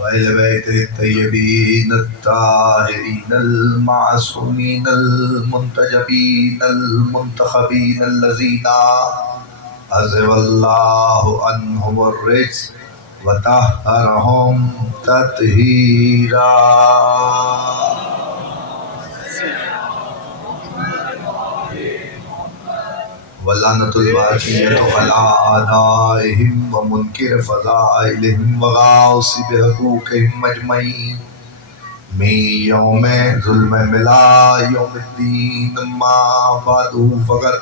وأهل بيته الطيبين الطاهرين المعصومين المنتجبين المنتخبين الذين عذب الله عنهم الرجس وطهرهم تطهيرا. ولعنة الباقية على أعدائهم ومنكر فضائلهم وغاصب حقوقهم أجمعين من يوم ظلم ملا يوم الدين. ما بعد فقد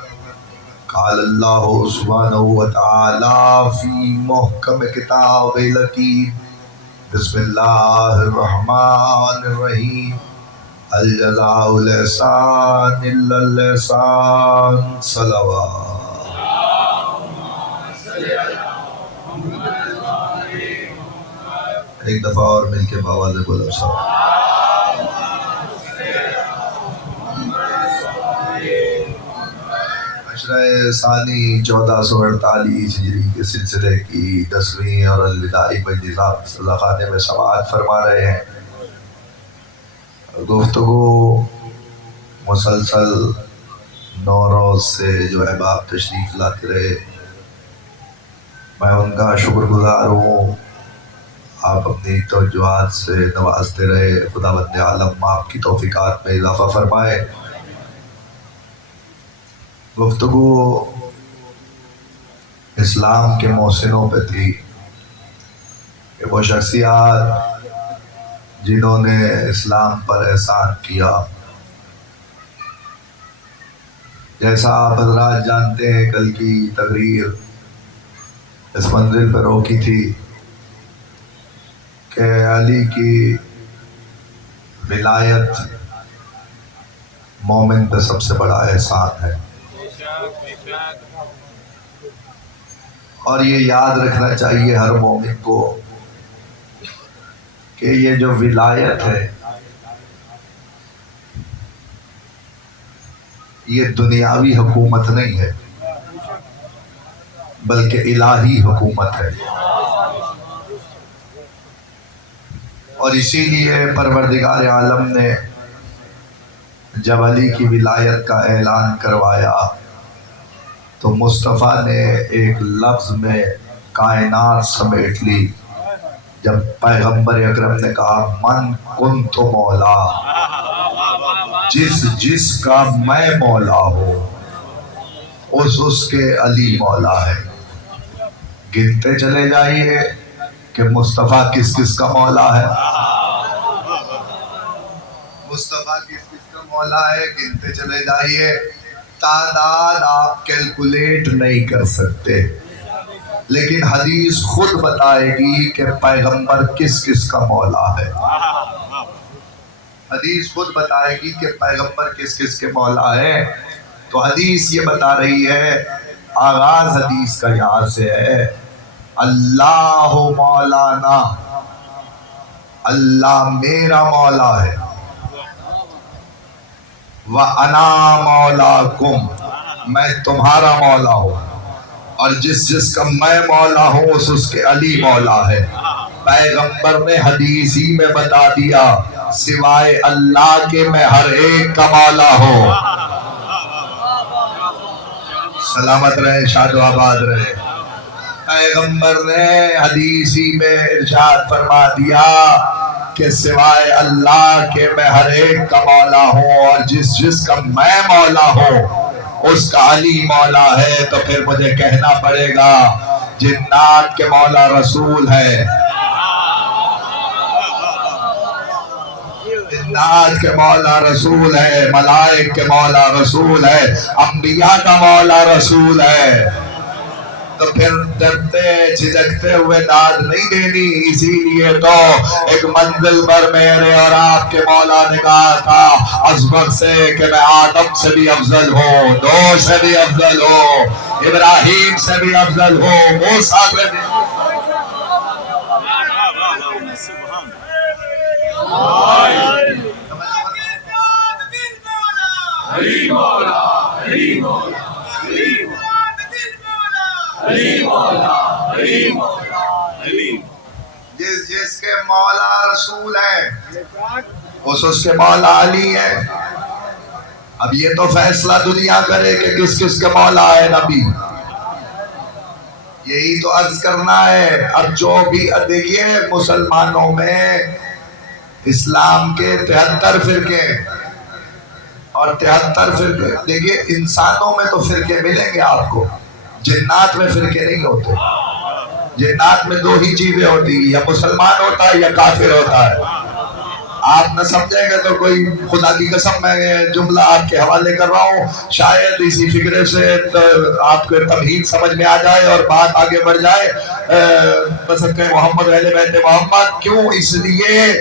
قال الله سبحانه وتعالى في محكم كتاب الحكيم بسم الله الرحمن الرحيم الجزاء الإحسان إلا الإحسان صلوات. ایک دفعہ اور مل کے باوازِ بولو صلوات. عشرہ ثانی 1448 ہجری کے سلسلے کی 10ویں اور الوداعی مجلس خانے میں سماعت فرما رہے ہیں. گفتگو مسلسل 9 روز سے جو احباب تشریف لاتے رہے، میں ان کا شکر گزار ہوں. آپ اپنی توجہات سے نوازتے رہے. خداوند عالم آپ کی توفیقات میں اضافہ فرمائے. گفتگو اسلام کے محسنوں پہ تھی کہ وہ شخصیات جنہوں نے اسلام پر احسان کیا. جیسا آپ حضرات جانتے ہیں، کل کی تقریر اس منزل پر روکی تھی کہ علی کی ولایت مومن پہ سب سے بڑا احسان ہے، اور یہ یاد رکھنا چاہیے ہر مومن کو کہ یہ جو ولایت ہے یہ دنیاوی حکومت نہیں ہے بلکہ الہی حکومت ہے. اور اسی لیے پروردگار عالم نے جب علی کی ولایت کا اعلان کروایا تو مصطفیٰ نے ایک لفظ میں کائنات سمیٹ لی. جب پیغمبر اکرم نے کہا من کنت مولا، جس کا میں مولا ہوں اس کے علی مولا ہے. گنتے چلے جائیے کہ مصطفیٰ کس کس کا مولا ہے. مصطفیٰ کس کس کا مولا ہے گنتے چلے جائیے. تعداد آپ کیلکولیٹ نہیں کر سکتے، لیکن حدیث خود بتائے گی کہ پیغمبر کس کس کا مولا ہے. حدیث خود بتائے گی کہ پیغمبر کس کس کے مولا ہے. تو حدیث یہ بتا رہی ہے، آغاز حدیث کا یہاں سے ہے، اللہ مولانا، اللہ میرا مولا ہے، وَأَنَا مَوْلَاكُمْ، میں تمہارا مولا ہوں، اور جس کا میں مولا ہوں اس کے علی مولا ہے. پیغمبر نے حدیث ہی میں بتا دیا سوائے اللہ کے میں ہر ایک کا مولا ہوں. سلامت رہے، شاد و آباد رہے. پیغمبر نے حدیث ہی میں ارشاد فرما دیا کہ سوائے اللہ کے میں ہر ایک کا مولا ہوں، اور جس کا میں مولا ہوں اس کا علی مولا ہے. تو پھر مجھے کہنا پڑے گا جنات کے مولا رسول ہے، جنات کے مولا رسول ہے، ملائک کے مولا رسول ہے، انبیاء کا مولا رسول ہے. تو پھر ڈرتے جھجکتے ہوئے داد نہیں دینی. اسی لیے تو ایک منزل پر میرے اور آپ کے مولا نے کہا تھا عظمت سے کہ میں آدم سے بھی افضل ہوں، نوح سے بھی افضل ہوں، ابراہیم سے بھی افضل ہوں، موسیٰ سے بھی. علی مولا، علی مولا، علی مولا، علی مولا، علی مولا، علی. جس کے مولا رسول ہے اس کے مولا علی ہے. اب یہ تو فیصلہ دنیا کرے کہ کس کس کے مولا ہے نبی. یہی تو عرض کرنا ہے. اب جو بھی دیکھیے مسلمانوں میں اسلام کے 73 فرقے اور 73 فرقے. دیکھیے انسانوں میں تو فرقے ملیں گے آپ کو، جنات میں فرقے نہیں ہوتے. جنات میں دو ہی چیزیں ہوتی ہیں، یا مسلمان ہوتا ہے یا کافر ہوتا ہے. آپ نہ سمجھیں گے تو کوئی خدا کی قسم میں جملہ آپ کے حوالے کر رہا ہوں، شاید اسی فکرے سے آپ کو تمہید سمجھ میں آ جائے اور بات آگے بڑھ جائے. بس کہ محمد اہل بیت محمد کیوں؟ اس لیے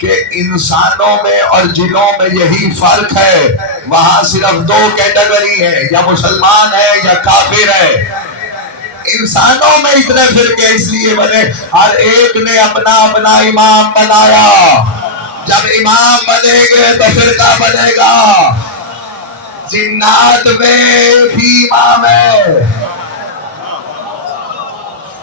کہ انسانوں میں اور جنوں میں یہی فرق ہے. وہاں صرف دو کیٹیگری ہے، یا مسلمان ہے یا کافر ہے. انسانوں میں اتنے فرقے اس لیے بنے، ہر ایک نے اپنا اپنا امام بنایا. جب امام بنے گے تو فرقہ بنے گا. جنات میں بھی امام ہے،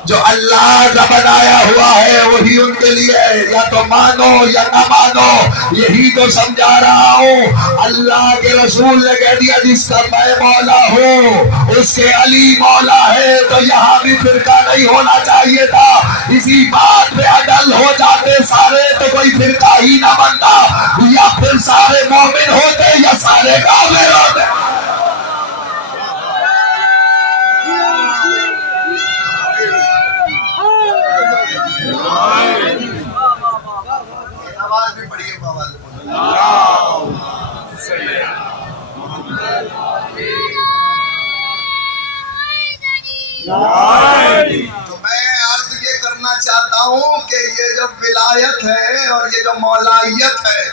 جو اللہ کا بنایا ہوا ہے وہی ان کے لیے ہے. یا تو مانو یا نہ مانو، یہی تو سمجھا رہا ہوں. اللہ کے رسول نے کہہ دیا جس کا میں مولا ہوں اس کے علی مولا ہے. تو یہاں بھی فرقہ نہیں ہونا چاہیے تھا. اسی بات پہ عدل ہو جاتے سارے تو کوئی فرقہ ہی نہ بنتا، یا پھر سارے مومن ہوتے یا سارے کافر ہوتے. آواز بھی پڑھیے بابا. تو میں عرض یہ کرنا چاہتا ہوں کہ یہ جو ولایت ہے اور یہ جو مولائیت ہے،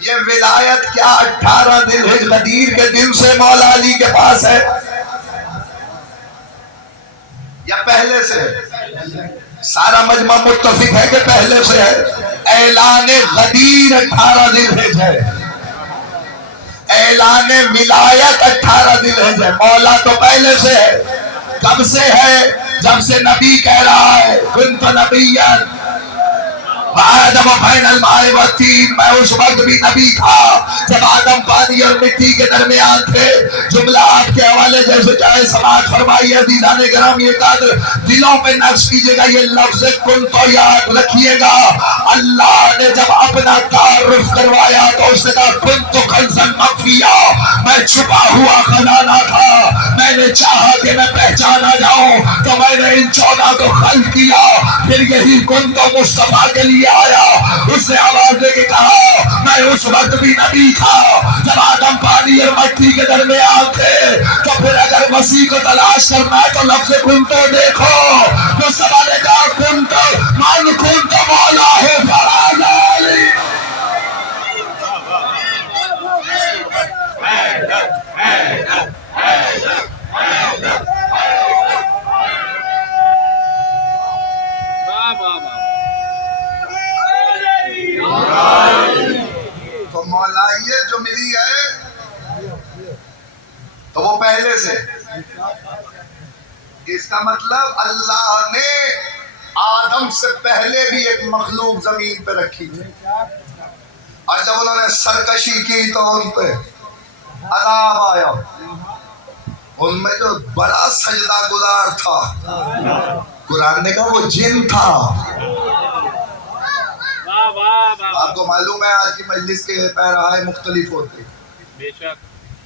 یہ ولایت کیا 18 ذی القعدہ کے دن سے مولا علی کے پاس ہے یا پہلے سے؟ سارا مجمع متفق ہے کہ پہلے سے ہے. اعلان غدیر 18 ذی الحجہ ہے، اعلان ولایت 18 ذی الحجہ ہے. مولا تو پہلے سے ہے. کب سے ہے؟ جب سے نبی کہہ رہا ہے کنت نبیًا آدم بین الماء والطین. میں اس وقت بھی نبی تھا جب آدم پانی اور مٹی کے درمیان تھے. جملہ آپ کے حوالے جیسے چاہے سماعت فرمائیے. عزیزان گرامی قدر دلوں پہ نقش کیجئے گا یہ لفظ کن تو یاد رکھیے گا. اللہ نے جب اپنا تعارف کروایا تو اس نے کہا کنت کنزا مخفیا، میں چھپا ہوا خزانہ تھا. میں نے چاہا کہ میں پہچانا جاؤں تو میں نے ان 14 کو خلق کیا. پھر یہی کن تو مصطفیٰ کے لیے آیا. اس نے آواز دے کے کہا میں اس وقت بھی نبی تھا جب آدم پانی اور مٹی کے درمیان تھے. تو پھر اگر مسیح کو تلاش کرنا ہے تو لفظ کن تو دیکھو. مصطفیٰ نے کہا کن تو من کن تو مولا ہے فراز علی. تو مولائیت جو ملی ہے تو وہ پہلے سے. اس کا مطلب اللہ نے آدم سے پہلے بھی ایک مخلوق زمین پہ رکھی تھی، اور جب انہوں نے سرکشی کی تو ان پہ عذاب آیا. ان میں جو بڑا سجدہ گزار تھا قرآن نے کہا وہ جن تھا. آپ کو معلوم ہے آج کی مجلس کے پیراہے مختلف ہوتے.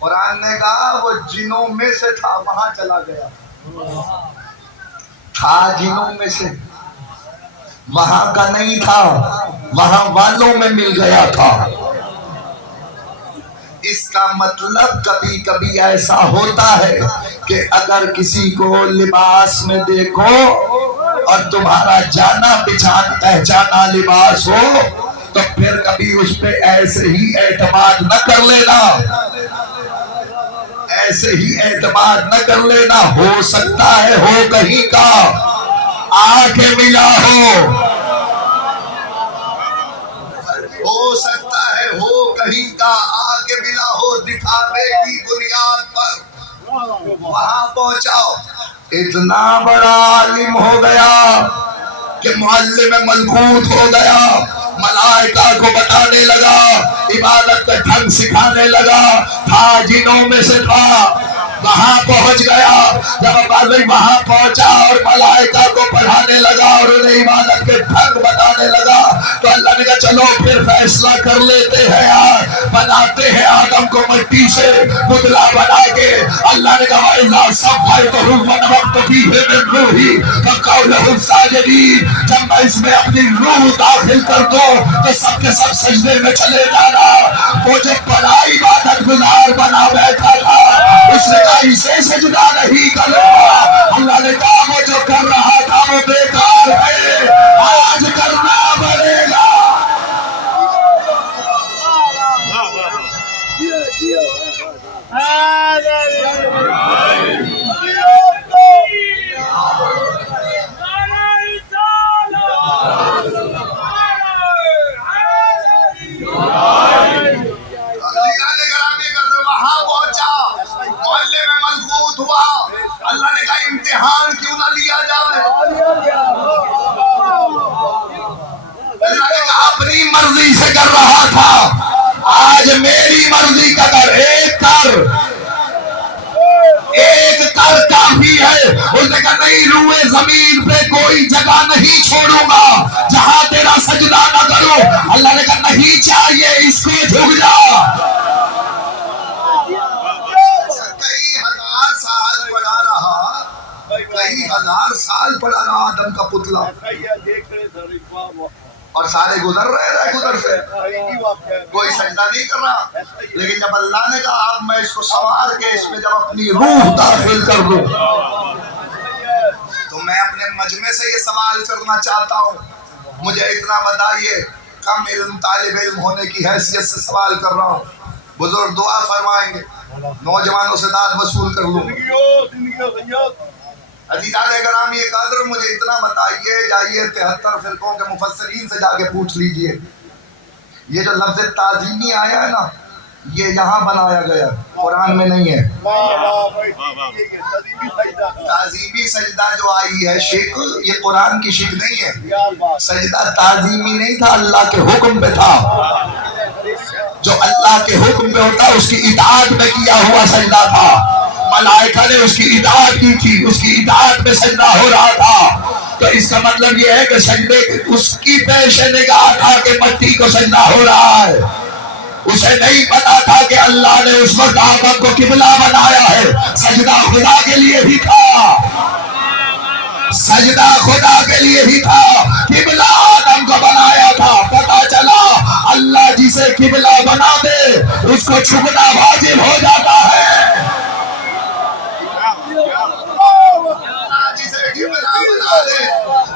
قرآن نے کہا وہ جنوں میں سے تھا، وہاں چلا گیا تھا. جنوں میں سے وہاں کا نہیں تھا، وہاں والوں میں مل گیا تھا. اس کا مطلب کبھی کبھی ایسا ہوتا ہے کہ اگر کسی کو لباس میں دیکھو اور تمہارا جانا پہچانا لباس ہو تو پھر کبھی اس پہ ایسے ہی اعتماد نہ کر لینا. ایسے ہی اعتماد نہ کر لینا. ہو سکتا ہے ہو کہیں کا آ کے ملا ہو سکتا ہے ہو کہیں کا آ کے ملا ہو. دکھاوے کی بنیاد پر وہاں پہنچاؤ. اتنا بڑا عالم ہو گیا کہ معلم ملکوت ہو گیا، ملائکہ کو بتانے لگا، عبادت کا ڈھنگ سکھانے لگا، تھا جنوں میں سے تھا، وہاں پہنچ گیا۔ جب ابراہیم وہاں پہنچا اور ملائکہ کو پڑھانے لگا اور انہیں عبادت کے ڈھنگ بتانے لگا، تو اللہ نے کہا چلو پھر فیصلہ کر لیتے ہیں یار، بناتے ہیں آدم کو مٹی سے پتلا بنا کے۔ اللہ نے کہا اِذَا صَفَّيْتُهُ وَنَفَخْتُ فِيهِ مِن رُوحِي فَقَعُوا لَهُ سَاجِدِينَ۔ جب میں اس میں اپنی روح داخل کر دوں تو سب کے سب سجدے میں چلے جانا۔ وہ جو بڑا عبادت گزار بنا بیٹھا تھا، اس نے کہا اسے سجدہ نہیں کروں گا۔ اللہ نے کہا وہ جو کر رہا تھا وہ بیکار ہے، آج کرنا پڑے گا۔ اللہ نے کہا امتحان کیوں نہ لیا جائے؟ اللہ نے کہا اپنی مرضی سے کر رہا تھا، آج میری مرضی کا کر، ایک کر کافی ہے۔ اس نے کہا نہیں، روئے زمین پہ کوئی جگہ نہیں چھوڑوں گا جہاں تیرا سجدہ نہ کروں۔ اللہ نے کہا نہیں چاہیے، اس کو جھک جا۔ کئی ہزار سال پڑا رہا آدم کا پتلا، اور سارے گزر رہے گزر سے، کوئی سجدہ نہیں کر رہا۔ لیکن جب اللہ نے کہا اب میں اس کو سنوار کے اس میں جب اپنی روح داخل کر دوں، تو میں اپنے مجمع سے یہ سوال کرنا چاہتا ہوں، مجھے اتنا بتائیے، کم علم طالب علم ہونے کی حیثیت سے سوال کر رہا ہوں، بزرگ دعا فرمائیں گے، نوجوانوں سے داد وصول کر لوں۔ عزیزان گرامی قدر، مجھے اتنا بتائیے، جائیے 73 فرقوں کے مفسرین سے جا کے پوچھ لیجئے، یہ جو لفظ تعظیمی آیا ہے نا، یہ یہاں بنایا گیا، قرآن میں نہیں ہے۔ تعظیمی سجدہ جو آئی ہے شک، یہ قرآن کی شک نہیں ہے۔ سجدہ تعظیمی نہیں تھا، اللہ کے حکم پہ تھا۔ جو اللہ کے حکم پہ ہوتا ہے اس کی اطاعت میں کیا ہوا سجدہ تھا۔ ملائکہ نے اس کی اطاعت کی تھی، اس کی اطاعت میں سجدہ ہو رہا تھا۔ تو اس کا مطلب یہ ہے کہ سجدے اس کی پیش نگاہ تھا کہ مٹی کو سجدہ ہو رہا ہے۔ اسے نہیں پتا تھا کہ اللہ نے اس وقت آدم کو قبلہ بنایا ہے۔ سجدہ خدا کے لیے بھی تھا، سجدہ خدا کے لیے بھی تھا، قبلہ آدم کو بنایا تھا۔ پتا چلا اللہ جسے قبلہ بنا دے اس کو چھکنا واجب ہو جاتا ہے۔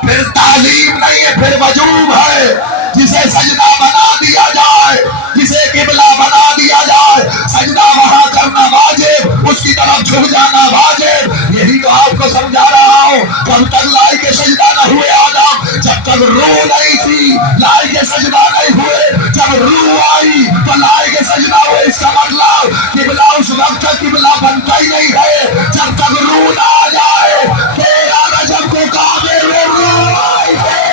پھر تعلیم نہیں ہے، پھر وجوب ہے۔ جسے سجدہ بنا دیا جائے، جسے قبلہ بنا دیا جائے، سجدہ وہاں کرنا واجب، اس کی طرف جھک جانا واجب۔ یہی تو آپ کو سمجھا رہا ہوں۔ جب تک لائے کے سجدہ نہ ہوئے آدم، جب تک روح نہیں تھی لائے کے سجدہ نہیں ہوئے، جب روح آئی تو لائے کے سجدہ ہوئے۔ اس کا مطلب قبلہ اس وقت تک قبلہ بنتا ہی نہیں ہے جب تک روح نہ آ جائے۔ 13 رجب کو کعبے میں روح آئی ہے۔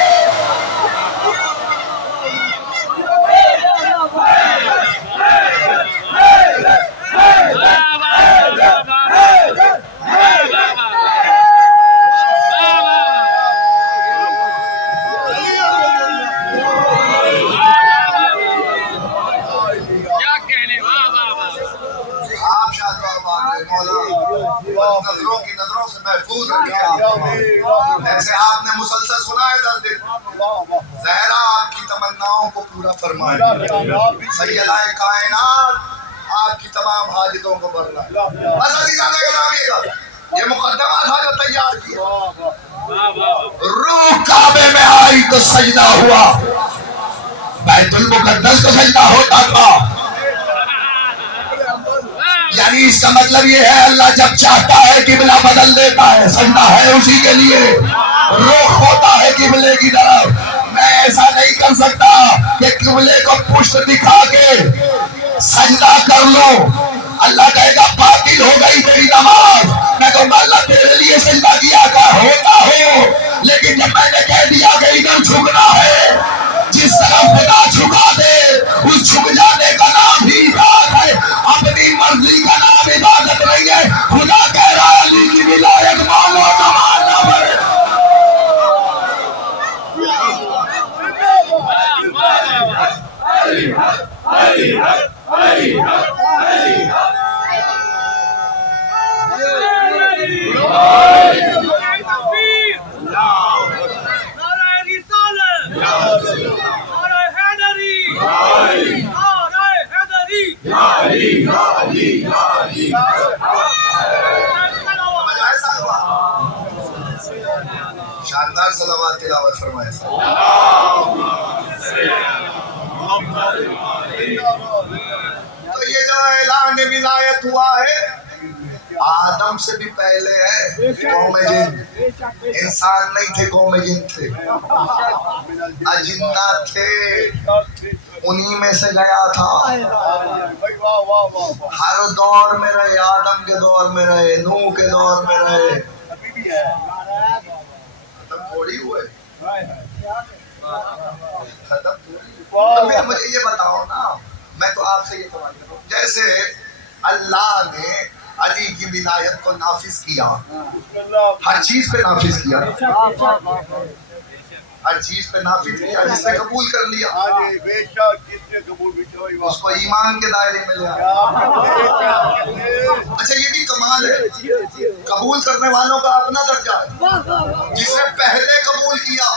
نظروں کی نظروں سے محفوظ رکھا۔ ایسے آپ نے مسلسل سنا ہے 10 دن، زہرا آپ کی تمناؤں کو پورا فرمائے، سیدہ کائنات آپ کی تمام حاجتوں کو بھرنا۔ بس عزیزان گرامی، یہ مقدمہ تھا جو تیار کیا۔ روح کعبے میں آئی تو سجدہ ہوا، بیت المقدس کو سجدہ ہوتا تھا۔ یعنی اس کا مطلب یہ ہے اللہ جب چاہتا ہے قبلہ بدل دیتا ہے، سجدہ ہے اسی کے لیے، رخ ہوتا ہے قبلے کی طرف۔ میں ایسا نہیں کر سکتا کہ قبلے کو پشت دکھا کے سجدہ کر لوں، اللہ کہے گا باطل ہو گئی تیری نماز۔ میں کہوں گا اللہ تیرے لیے سجدہ کیا کر ہوتا ہو، لیکن جب میں نے کہہ دیا کہ ادھر جھکنا ہے، جس طرف خدا جھکا دے اس جھک جانے کا نام ہی عبادت ہے۔ اپنی مرضی کا نام عبادت نہیں ہے۔ خدا کہہ رہا ہے علی کی ولایت مانو تو ماننا پڑے۔ شاندار صلوات تلاوت فرمائے۔ تو یہ جو اعلان ولایت ہوا ہے آدم سے بھی پہلے ہے۔ قوم جن انسان نہیں تھے، قوم جن تھے، اجنات تھے، انہی میں سے گیا تھا۔ ہر دور میں رہے، آدم کے دور میں رہے، نوح کے دور میں رہے، ختم تھوڑی ہوئے، ختم تھوڑی۔ مجھے یہ بتاؤ نا، میں تو آپ سے یہ سوال کروں، جیسے اللہ نے علی کی ولایت کو نافذ کیا، ہر چیز پہ نافذ کیا، ہر چیز پہ نافذ کیا، جس نے قبول کر لیا اس کو ایمان کے دائرے میں لیا۔ اچھا یہ بھی کمال ہے، قبول کرنے والوں کا اپنا درجہ ہے، جس نے پہلے قبول کیا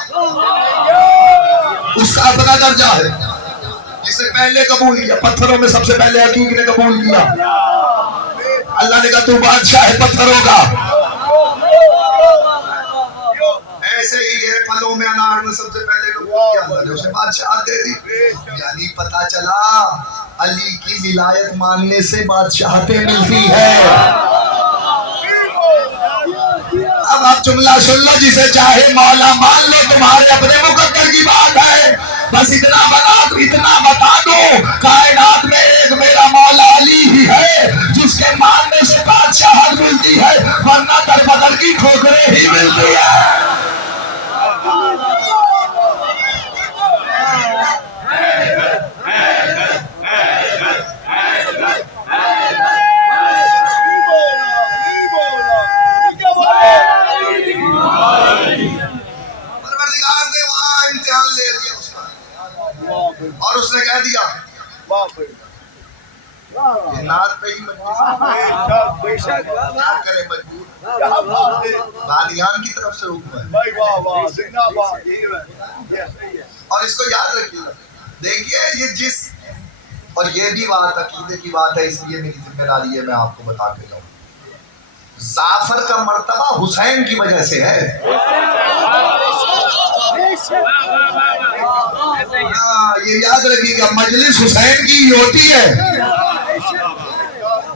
اس کا اپنا درجہ ہے، جس نے پہلے قبول کیا۔ پتھروں میں سب سے پہلے حقیق نے قبول کیا، اللہ نے کہا تو بادشاہ ہے پتھروں کا۔ ایسے ہی یہ پھلوں میں انار نے سب سے پہلے قبول کیا، اللہ نے اسے بادشاہ دے دی۔ یعنی پتہ چلا علی کی ولایت ماننے سے بادشاہتیں ملتی ہے۔ اب آپ جملہ سن لو، جسے چاہے مولا مان لو، تمہارے اپنے مقدر کی بات ہے۔ بس اتنا بتا دو کائنات میں ایک میرا مولا علی ہی ہے جس کے ماننے سے بادشاہت ملتی ہے، ورنہ در بدر کی ٹھوکریں ہی ملتی ہے۔ اور اس نے کہہ دیا نعت پہ ہی مجبور بادیان کی طرف سے حکم ہے۔ اور اس کو یاد رکھیے، دیکھیے یہ جس، اور یہ بھی بات عقیدے کی بات ہے، اس لیے میری ذمہ داری ہے میں آپ کو بتا کے جاؤں، جعفر کا مرتبہ حسین کی وجہ سے ہے۔ یہ یاد رکھیے گا، مجلس حسین کی ہوتی ہے،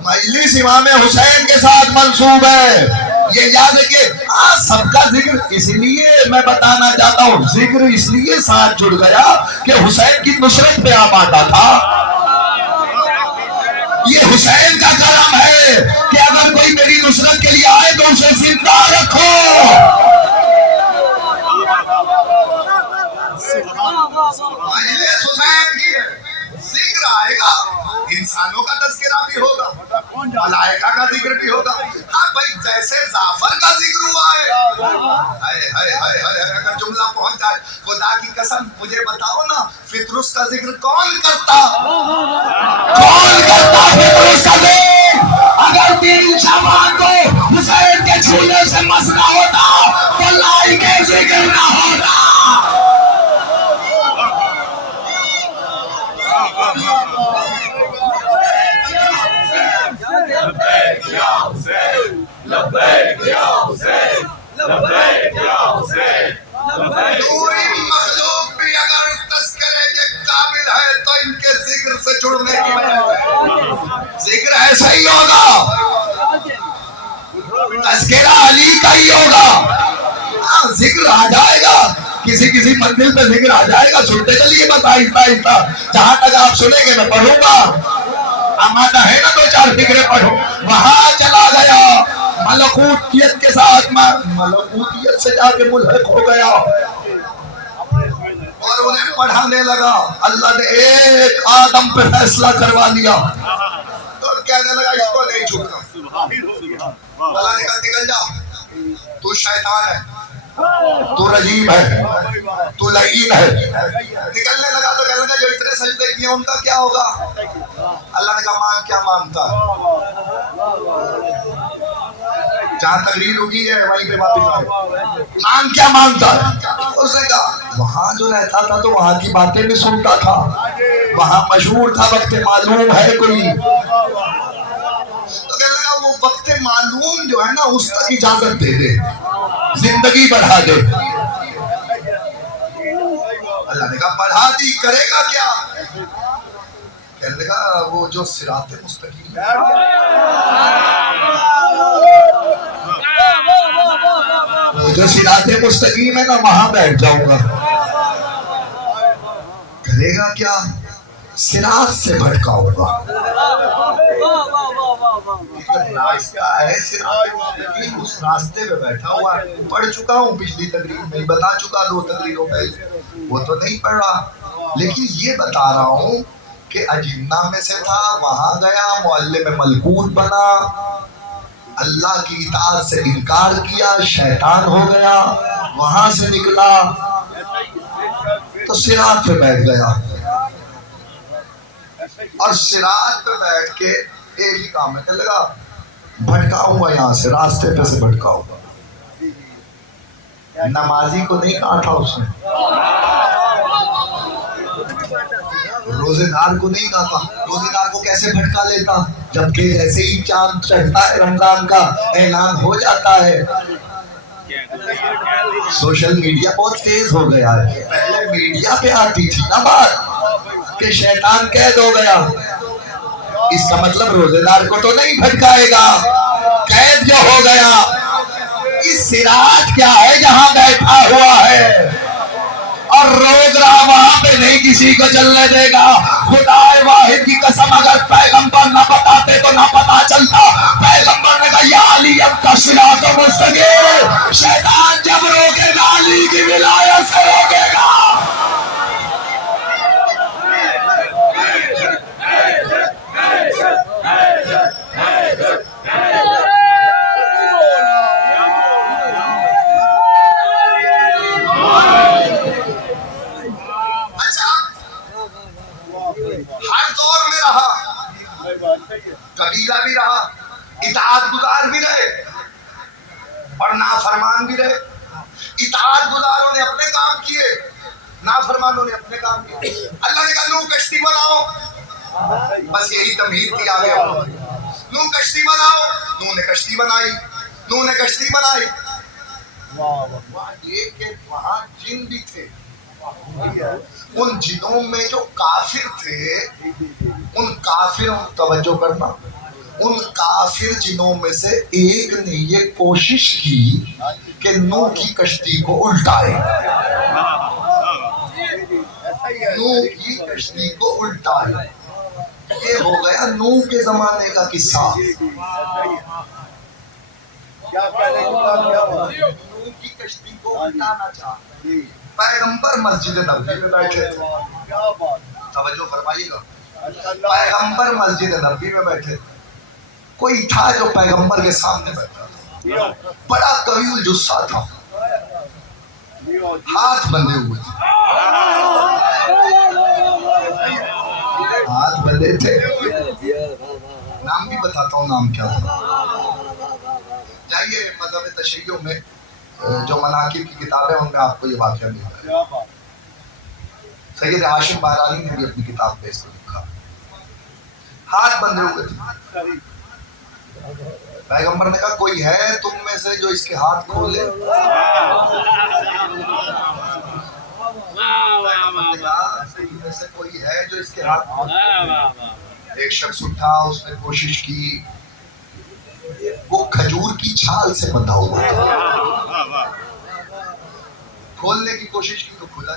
مجلس امام حسین کے ساتھ منسوب ہے، یہ یاد رکھیے۔ سب کا ذکر اس لیے میں بتانا چاہتا ہوں، ذکر اس لیے ساتھ جڑ گیا کہ حسین کی نصرت پہ آپ آتا تھا۔ یہ حسین کا کرم ہے کہ اگر کوئی میری نصرت کے لیے آئے تو اسے زندہ رکھو۔ مجلس حسین کی ہے، ذکر آئے گا، انسانوں کا تذکرہ بھی ہوگا، ملائکہ کا ذکر بھی ہوگا۔ ہاں بھائی جیسے جعفر کا ذکر ہوا ہے، اگر جملہ پہنچ جائے، خدا کی قسم مجھے بتاؤ نا، فطرس کا ذکر کون کرتا؟ فطرس کا ذکر اگر 3 شعبان کو حسین کے جھولے سے مسنا ہوتا تو لائی کے ذکر نہ ہوتا۔ پوری مخلوق بھی اگر تذکرے کے قابل ہے تو ان کے ذکر سے جڑنے کی وجہ سے ذکر ایسا ہی ہوگا، تذکرہ علی کا ہی ہوگا۔ ذکر آ جائے گا، کسی منزل پہ ذکر آ جائے گا، سنتے چلیے بس آہستہ آہستہ، جہاں تک آپ سنیں گے میں پڑھوں گا، آمادہ ہے نا 2-4 فکریں پڑھو۔ وہاں چلا گیا ملکوتیت کے ساتھ ملکوتیت سے جا کے ملحق ہو گیا اور انہیں پڑھانے لگا. اللہ نے ایک آدم پہ فیصلہ کروا لیا تو کہنے لگا اس کو نہیں چھوڑنا. اللہ نے کہا نکل جا, تو شیطان ہے, تو رجیم ہے, تو لعین ہے. نکلنے لگا تو کہنے لگا جو اتنے سجدے کیے ان کا کیا ہوگا. اللہ نے کہا مانگ کیا مانگتا ہے. جہاں تقریر رکی ہے وہیں پہ واپس آئے. مانگ کیا مانگتا ہے. اس نے کہا وہاں جو رہتا تھا تو وہاں کی باتیں بھی سنتا تھا, وہاں مشہور تھا وقت معلوم ہے کوئی. تو کہنے لگا وہ وقت معلوم جو ہے نا اس تک اجازت دے دے, زندگی بڑھا دے. اللہ نے کہا بڑھا دی, کرے گا کیا. کہنے لگا وہ جو صراط مستقیم ہے وہ جو صراط مستقیم ہے نا وہاں بیٹھ جاؤں گا. کرے گا کیا, صراط سے بھٹکاؤں گا. اس راستے پہ بیٹھا ہوا ہے, پڑھ چکا ہوں پچھلی تقریر میں, بتا چکا 2 تقریروں پہلے, وہ تو نہیں پڑھ رہا, لیکن یہ بتا رہا ہوں کہ اجنہ میں سے تھا, وہاں گیا, معلم ملکوت بنا, اللہ کی اطاعت سے انکار کیا, شیطان ہو گیا, وہاں سے نکلا تو صراط پہ بیٹھ گیا. اور صراط پہ بیٹھ کے ایک ہی کام ہے, کہنے لگا بھٹکاؤں گا یہاں سے, راستے پہ سے بھٹکاؤں گا. نمازی کو نہیں کہا تھا اس نے, روزے دار کو نہیں کہا تھا. روزے دار کو کیسے بھٹکا لیتا, جبکہ جیسے ہی چاند چڑھتا ہے رمضان کا اعلان ہو جاتا ہے. سوشل میڈیا بہت تیز ہو گیا ہے, پہلے میڈیا پہ آتی تھی نا بات کہ شیطان قید ہو گیا. اس کا مطلب روزے دار کو تو نہیں بھٹکائے گا, قید جو ہو گیا. اس صراط کیا ہے جہاں بیٹھا ہوا ہے اور روک رہا, وہاں پہ نہیں کسی کو چلنے دے گا. خدا واحد کی قسم اگر پیغمبر نہ بتاتے تو نہ پتا چلتا. پیغمبر نے کہا یا علی اب کا صراط مستقیم. شیطان جب روکے گا علی کی ولایت سے روکے گا. قبیلہ بھی رہا, اطاعت گزار بھی رہے اور نافرمان بھی رہے. اطاعت گزاروں نے اپنے کام کیے, نافرمانوں نے اپنے کام کیے. اللہ نے کہا نوح کشتی بناؤ, بس یہی تمہید تھی آگے. نوح کشتی بناؤ, نوح نے کشتی بنائی, نوح نے کشتی بنائی. یہ کہ وہاں جن بھی تھے, ان جنوں میں جو کافر تھے, ان کافروں, توجہ کرنا, ان کافر جنوں میں سے ایک نے یہ کوشش کی کہ نوح کی کشتی کو الٹائے. نوح کی کشتی کو الٹائے. یہ ہو گیا نوح کے زمانے کا قصہ. نوح کی کشتی کو الٹانا چاہا. پیغمبر مسجد نبوی میں بیٹھے تھے, توجہ فرمائیے گا. پیغمبر مسجد نبوی میں بیٹھے تھے. کوئی تھا جو پیغمبر کے سامنے بیٹھا تھا, بڑا طویل جثہ تھا, ہاتھ بندھے ہوئے تھے, ہاتھ بندھے تھے. نام بھی بتاتا ہوں نام کیا تھا. جائیے مذہب تشیع میں جو مناقب کی کتابیں ان میں آپ کو یہ واقعہ ملے گا. سید ہاشم بارانی نے بھی اپنی کتاب میں اس کو لکھا. ہاتھ بندھے ہوئے تھے. پیغمبر نے کہا کوئی ہے تم میں سے جو اس کے ہاتھ کھولے. میں سے کوئی ہے جو اس کے ہاتھ کھولے. ایک شخص اٹھا, اس نے کوشش کی, وہ کھجور کی چھال سے بندھا ہوا تھا. کھولنے کی کوشش کی تو کھلا.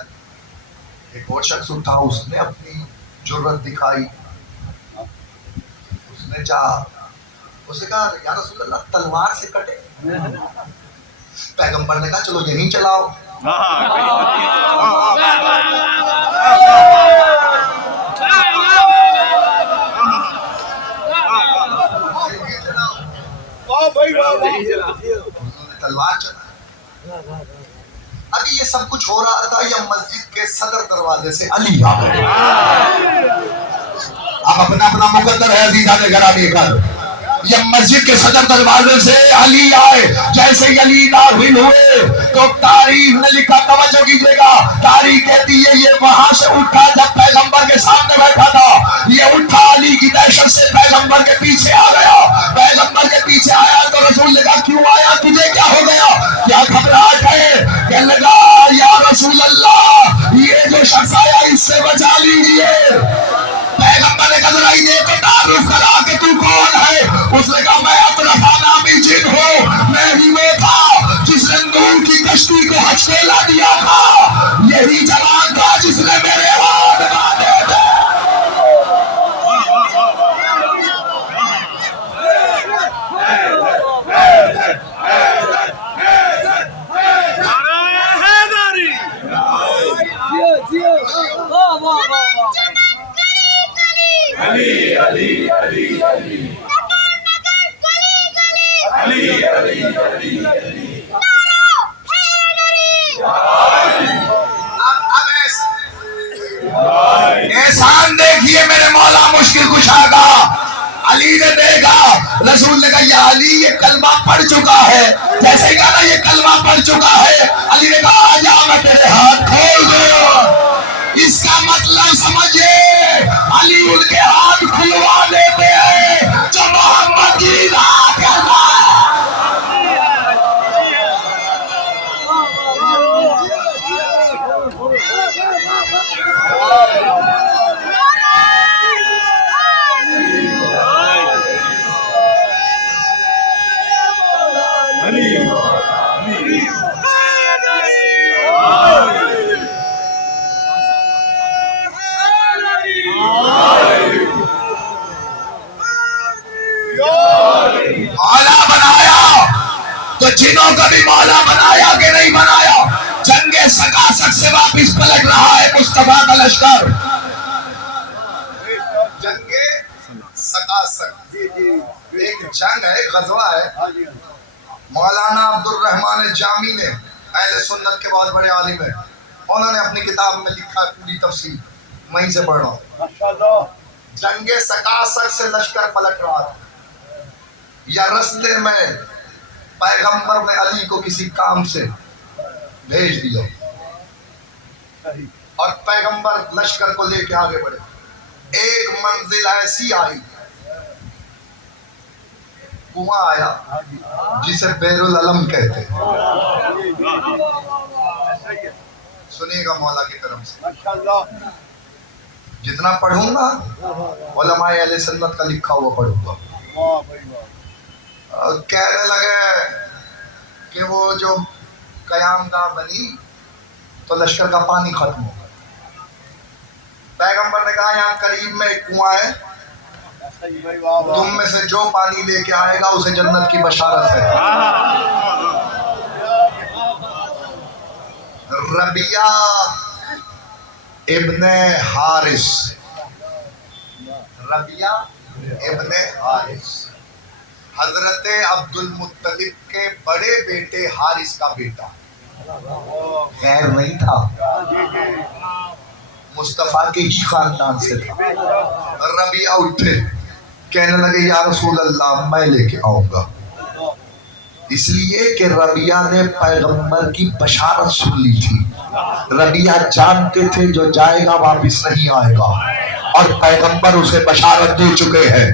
ایک اور شخص اٹھا, اس نے اپنی جرت دکھائی, اس نے چاہا اس نے کہا یا رسول اللہ تلوار سے کٹے؟ پیغمبر نے کہا چلو یہیں چلاؤ. تلوار چلا. ابھی یہ سب کچھ ہو رہا تھا یا مسجد کے صدر دروازے سے علی آ گئے. اب اپنا اپنا مقدر ہے عزیزان گرامی کر. یہ مسجد کے صدر دروازے سے علی آئے. جیسے ہی علی داخل ہوئے تو تاریخ نے لکھا, توجہ کیجئے گا, تاریخ کہتی ہے یہ وہاں سے اٹھا جب پیغمبر کے سامنے بیٹھا تھا. یہ اٹھا علی کی دہشت سے پیغمبر کے پیچھے آ گیا. پیغمبر کے پیچھے آیا تو رسول نے کہا کیوں آیا, تجھے کیا ہو گیا, کیا گھبراہٹ ہے؟ کہنے لگا یا رسول اللہ یہ جو شخص آیا اس سے بچا لیجیے. پیغمبر نے کہا ذرا انہیں تو تعارف کرا کہ تو کون ہے. اس نے کہا میں اطرفہ نامی جن ہوں, میں ہی وہ تھا جس نے نوح کی کشتی کو ہچکیلا دیا تھا, یہی جوان تھا جس نے میرے ہاتھ باندھے تھے. علی علی علی علی احسان دیکھیے میرے مولا مشکل کشا کا. علی نے دیکھا, رسول نے کہا یا علی یہ کلمہ پڑھ چکا ہے. جیسے ہی کہا نا یہ کلمہ پڑھ چکا ہے, علی نے کہا آجا میں تیرے ہاتھ کھول دوں. اس کا مطلب سمجھے علی ان کے ہاتھ کھلوا لیتے ہیں جو محمد کی راہ کرنا ہے. مولا بنایا تو جنوں کا بھی مولا بنایا کہ نہیں بنایا. جنگ سکاسک سے واپس پلٹ رہا ہے مصطفیٰ کا لشکر. جنگ سکاسک ایک جنگ ہے, غزوہ ہے. مولانا عبد الرحمن جامی نے, اہل سنت کے بہت بڑے عالم ہیں, انہوں نے اپنی کتاب میں لکھا پوری تفصیل, وہیں سے پڑھ رہا ہوں. جنگ سکاسک سے لشکر پلٹ رہا تھا, یا رستے میں پیغمبر نے علی کو کسی کام سے بھیج دیا اور پیغمبر لشکر کو لے کے آگے بڑھے. ایک منزل ایسی آئی, کنواں آیا جسے بیر العلم کہتے ہیں. سنیے گا مولا کی طرف سے, جتنا پڑھوں گا علماء اہل سنت کا لکھا ہوا پڑھوں گا. کہنے لگے کہ وہ جو قیام گاہ بنی تو لشکر کا پانی ختم ہو گیا. پیغمبر نے کہا یہاں قریب میں ایک کنواں ہے, تم میں سے جو پانی لے کے آئے گا اسے جنت کی بشارت ہے. ربیعہ ابن حارث, ربیعہ ابن حارث حضرت عبد المطلب کے بڑے بیٹے حارث کا بیٹا, خیر نہیں تھا, مصطفیٰ کے ہی خاندان سے تھا. ربیعہ اٹھے, کہنے لگے یا رسول اللہ میں لے کے آؤں گا. اس لیے کہ ربیعہ نے پیغمبر کی بشارت سن لی تھی. ربیعہ جانتے تھے جو جائے گا واپس نہیں آئے گا, اور پیغمبر اسے بشارت دے چکے ہیں.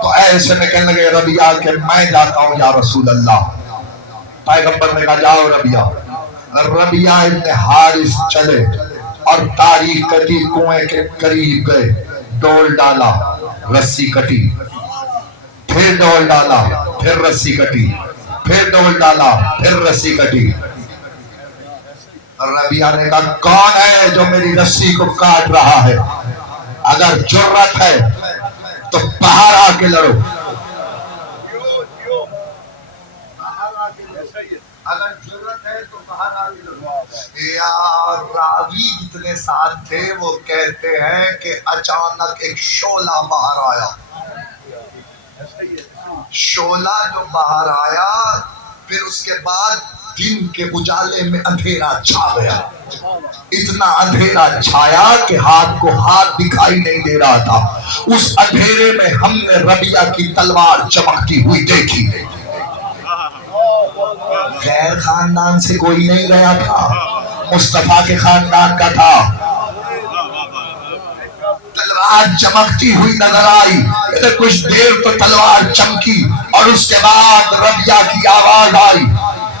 تو ایسے میں کہنے لگے ربیعہ کہ میں جاتا ہوں یا رسول اللہ. پیغمبر نے کہا جاؤ ربیعہ. ربیعہ ابن حارث چلے اور تاریخ کٹی, کنویں کے قریب گئے, ڈول ڈالا, رسی کٹی, پھر ڈول ڈالا, پھر رسی کٹی, پھر ڈول ڈالا, پھر رسی کٹی. ربیعہ نے کہا کون ہے جو میری رسی کو کاٹ رہا ہے؟ اگر جرت ہے تو باہر آ کے لڑو. اگر ضرورت ہے تو باہر آ یار راوی جتنے ساتھ تھے وہ کہتے ہیں کہ اچانک ایک شعلہ باہر آیا. شعلہ جو باہر آیا پھر اس کے بعد دن کے اجالے میں اندھیرا چھا گیا. اتنا اندھیرا چھایا کہ ہاتھ کو ہاتھ دکھائی نہیں دے رہا تھا. اس اندھیرے میں ہم نے ربیہ کی تلوار چمکتی ہوئی دیکھی. غیر خاندان سے کوئی نہیں گیا تھا، مصطفیٰ کے خاندان کا تھا. تلوار چمکتی ہوئی نظر آئی. کچھ دیر تو تلوار چمکی اور اس کے بعد ربیہ کی آواز آئی.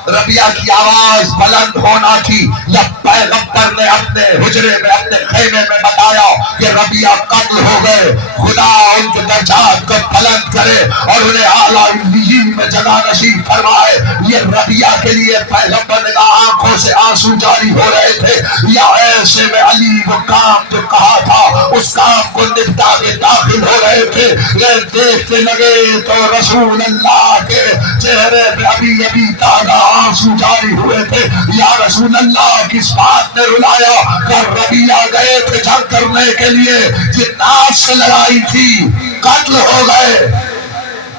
ربیہ کی آواز بلند ہونا تھی. یا پیغمبر نے اپنے حجرے میں اپنے خیمے میں بتایا کہ ربیہ قتل ہو گئے. خدا ان کے درجات کو بلند کرے اور انہیں اعلیٰ علیین میں جگہ نصیب فرمائے. یہ ربیہ کے لیے پیغمبر نے آنکھوں سے آنسو جاری ہو رہے تھے. یا ایسے میں علی وہ کام جو کہا تھا اس کام کو نپٹا کے داخل ہو رہے تھے. یہ دیکھتے لگے تو رسول اللہ کے چہرے پہ ابھی ابھی تازہ آنسو جاری ہوئے تھے. یا رسول اللہ کس بات نے رلایا؟ کر ربیہ گئے تھے جنگ کرنے کے لیے، جنات سے لڑائی تھی، قتل ہو گئے.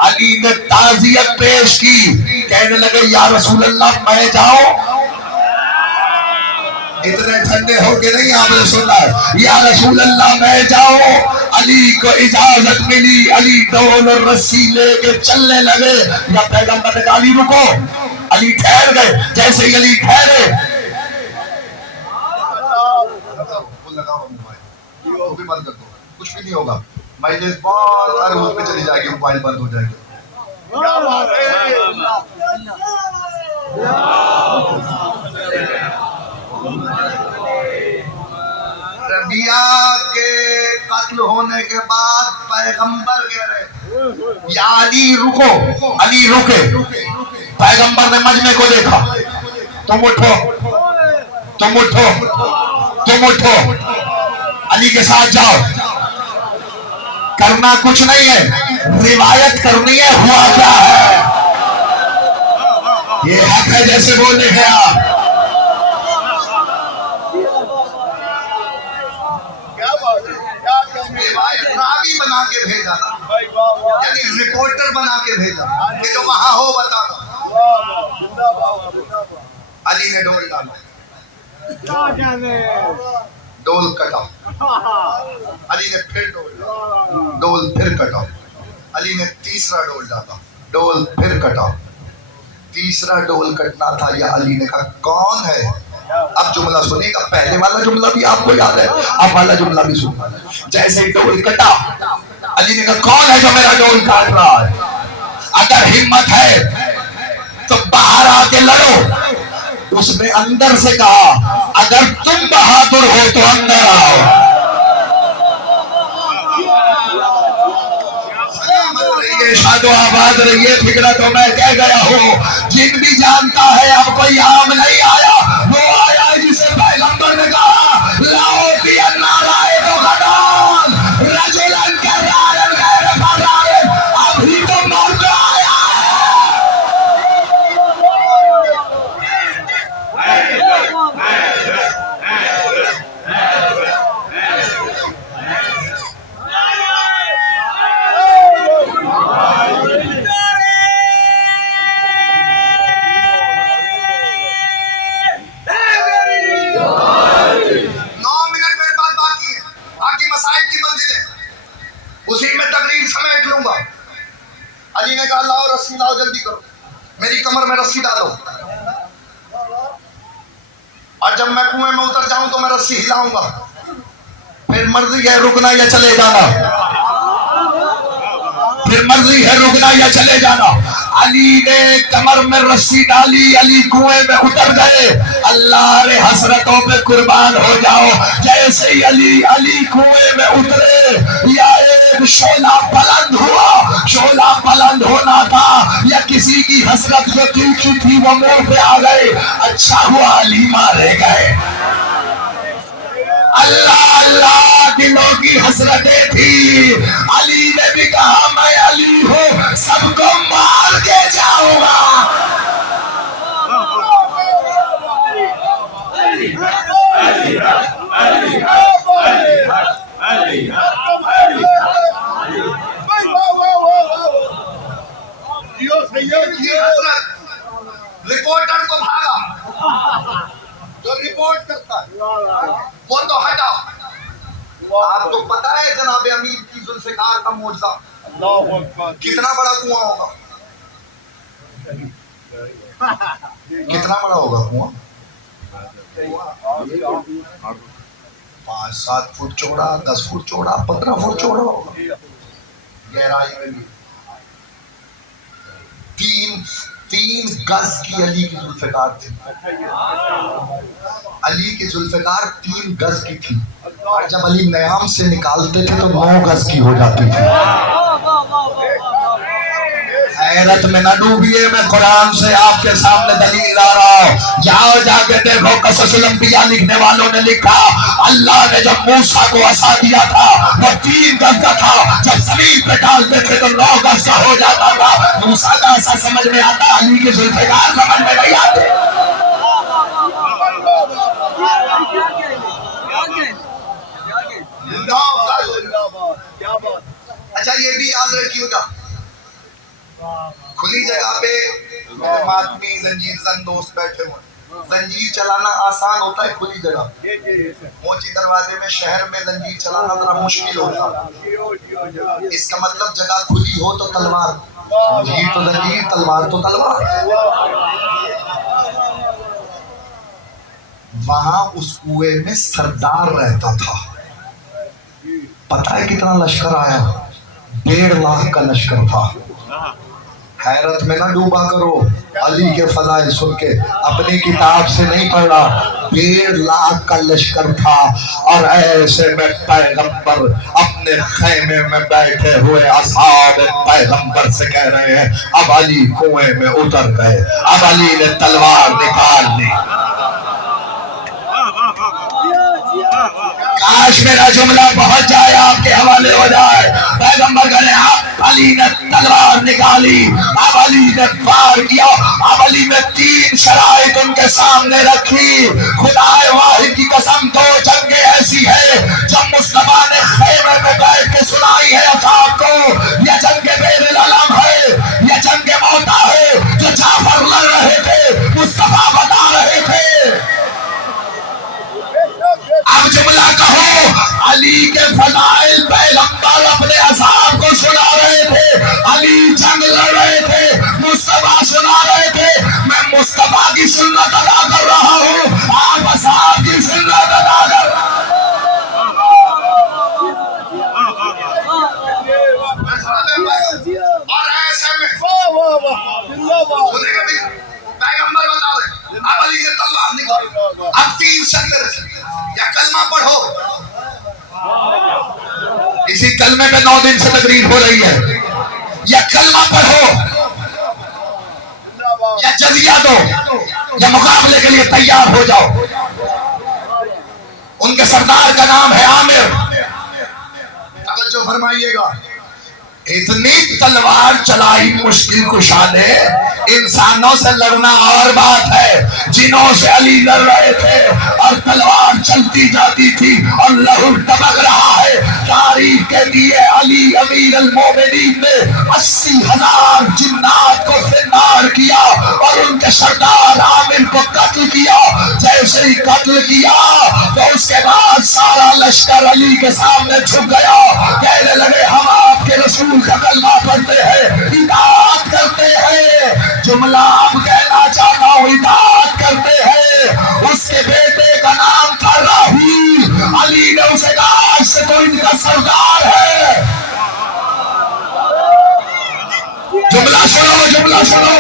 علی نے تعزیت پیش کی. کہنے لگے یا رسول اللہ میں جاؤں؟ اتنے ٹھنڈے ہو کے نہیں آپ نے سنا. یا رسول اللہ میں جاؤں؟ علی کو اجازت ملی. علی ڈول اور رسی لے کے چلنے لگے. یا پیغمبر نے کہا علی رکو. علی ٹھہر گئے. جیسے ہی علی ٹھہرے وہ بھی بند کر دو، کچھ بھی نہیں ہوگا. مجلس بہت ہر روز پہ چلی جائے گی، موبائل بند ہو جائے گی. ربیہ کے قتل ہونے کے بعد پیغمبر کہہ رہے یا علی رکو. علی رکے. پیغمبر نے مجمع کو دیکھا. تم اٹھو، تم اٹھو، تم اٹھو، علی کے ساتھ جاؤ. کرنا کچھ نہیں ہے، روایت کرنی ہے ہوا کیا ہے. یہ حق ہے جیسے بولے ہیں آپ. راوی بنا کے بھیجا تھا، یعنی رپورٹر بنا کے بھیجا کہ جو وہاں ہو بتانا. علی نے ڈول ڈالا، ڈول کٹا. علی نے پھر ڈول ڈالا، ڈول پھر کٹا. علی نے تیسرا ڈول ڈالا، ڈول پھر کٹا. تیسرا ڈول کٹنا تھا. یا علی نے کہا کون ہے؟ اب جملہ سنیے گا. پہلے والا جملہ بھی آپ کو یاد ہے، اب والا جملہ بھی سننا. جیسے ہی ڈول کٹا علی نے کہا کون ہے جو میرا ڈول کاٹ رہا ہے؟ اگر ہمت ہے تو باہر آ کے لڑو. اس نے اندر سے کہا اگر تم بہادر ہو تو اندر آؤ. شاد و آباد رہیے. فکرہ تو میں کہہ گیا ہوں. جن بھی جانتا ہے اب کوئی عام نہیں آیا، وہ آیا جسے پیغمبر نے کہا لاؤ دیا نارائن و غدان رجلن کرائن غیر فرائن. ابھی تو مرد آیا اسی میں تقریر سمیٹ لوں گا. علی نے کہا لاؤ رسی لاؤ، جلدی کرو، میری کمر میں رسی ڈالو. اور جب میں کنویں میں اتر جاؤں تو میں رسی ہلاؤں گا. پھر مرضی ہے رکنا یا چلے جانا، پھر مرضی ہے رکنا یا چلے جانا. علی نے کمر میں رسی ڈالی. علی کنویں میں اتر گئے. اللہ نے حسرتوں پہ قربان ہو جاؤ. جیسے ہی علی کنویں میں اترے یا ایک شعلہ بلند ہوا. شعلہ بلند ہونا تھا یا کسی کی حسرت جو دل کی تھی وہ منہ پہ آ گئے. اچھا ہوا علی مارے گئے. اللہ اللہ دلوں کی حسرتیں تھی. علی نے بھی کہا میں علی ہوں، سب کو مار کے جاؤں گا. وہ تو ہٹا. آپ کو پتا ہے جناب امیر کی ذوالفقار کا معجزہ کتنا بڑا کنواں ہوگا؟ کتنا بڑا ہوگا کنواں؟ 5-7 فٹ چوڑا، 10 فٹ چوڑا، 15 فٹ چوڑا ہوگا گہرائی میں بھی. 3 گز کی علی کی ذوالفقار تھی. علی کی ذوالفقار 3 گز کی تھی، اور جب علی نیام سے نکالتے تھے تو 9 گز کی ہو جاتی تھی. حیرت میں نہ ڈوبیے، میں قرآن سے آپ کے سامنے دلیل لا رہا ہوں. جاؤ جا کے دیکھو، قصص الانبیاء لکھنے والوں نے لکھا اللہ نے جب موسیٰ کو عصا دیا تھا وہ 3 گز کا تھا، جب زمین پہ ڈالتے تھے تو 9 گز کا ہو جاتا تھا. موسیٰ کا عصا سمجھ میں آتا، علی کی ذوالفقار سمجھ میں نہیں آتی. اچھا یہ بھی یاد رکھیے گا، کھلی جگہ پہ میرے ماتمی زنجیر زن دوست بیٹھے ہوئے. زنجیر چلانا آسان ہوتا ہے کھلی جگہ، موچی دروازے میں شہر میں زنجیر چلانا ذرا مشکل ہوتا. اس کا مطلب جگہ کھلی ہو تو تلوار، زنجیر تو زنجیر، تلوار تو تلوار. وہاں اس کنویں میں سردار رہتا تھا. پتہ ہے کتنا لشکر آیا؟ 1.5 لاکھ کا لشکر تھا. حیرت میں نہ ڈوبا کرو، علی کے فضائل سن کے اپنی کتاب سے نہیں پڑھا. 1.5 لاکھ کا لشکر تھا، اور ایسے میں پیغمبر اپنے خیمے میں بیٹھے ہوئے اصحاب پیغمبر سے کہہ رہے ہیں اب علی کنویں میں اتر گئے، اب علی نے تلوار نکال لی. کاش میرا جملہ پہنچ جائے، آپ کے حوالے ہو جائے. پیغمبر کہنے اب علی نے تلوار نکالی، اب علی نے وار کیا. اب علی نے 3 شرائط ان کے سامنے رکھی. خدا واحد کی قسم 2 جنگیں ایسی ہے جب مصطفیٰ نے خیمے میں بیٹھ کے سنائی ہے اصحاب کو. یہ جنگ بیر العلم ہے، یہ جنگ موتا ہے جو جعفر لڑ رہے تھے، مصطفیٰ بتا رہے تھے. اب جملہ کہو، علی کے فضائل پیغمبر اپنے اصحاب کو سنا رہے تھے، علی جنگ لڑ رہے تھے، مصطفیٰ سنا رہے تھے. میں مصطفیٰ کی سنت ادا کر رہا ہوں، آپ اصحاب کی سنت ادا کر رہا ہوں. اور ایسے میں پیغمبر بتا رہے اب علی نے تلوار نکالی. اب 3 شرطیں رکھی، یا کلمہ پڑھو، اسی کلمے پہ 9 دن سے تقریر ہو رہی ہے، یا کلمہ پڑھو، یا جزیہ دو، یا مقابلے کے لیے تیار ہو جاؤ. ان کے سردار کا نام ہے عامر. توجہ فرمائیے گا، اتنی تلوار چلائی مشکل کشا نے. انسانوں سے لڑنا اور بات ہے، جنوں سے علی لڑ رہے تھے اور تلوار چلتی جاتی تھی اور لہو ٹپک رہا ہے. تاریخ کے لیے علی امیر المومنین نے 80,000 جنات کو فنار کیا اور ان کے سردار عامر کو قتل کیا. جیسے ہی قتل کیا تو اس کے بعد سارا لشکر علی کے سامنے جھک گیا، کہنے لگے ہم آپ کے رسول کا کلمہ پڑھتے ہیں، اطاعت کرتے ہیں. جملہ آپ کہنا چاہتا ہوں، اطاعت کرتے ہیں. اس کے بیٹے کا نام تھا راہیل. علی نے اسے کہا آج سے تو ان کا سردار ہے. جملہ سنو، جملہ سنو.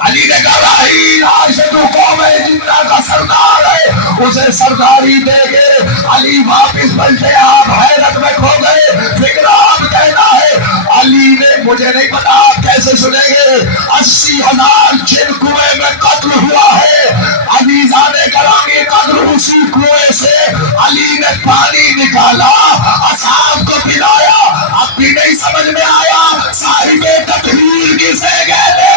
علی نے کہا راہیل آج سے تو قوم جنہ کا سردار ہے. اسے سرداری دے گے. علی واپس پلٹے، آپ حیرت میں کھو گئے. فکر آپ کہنا ہے علی نے، مجھے نہیں پتا آپ کیسے سنیں گے. 80,000 جن کنویں میں قتل ہوا ہے، عزیزان گرامی قدر اسی کنویں سے علی نے پانی نکالا، اصحاب کو پلایا. اب بھی نہیں سمجھ میں آیا صاحب تقریر کسے کہتے ہیں؟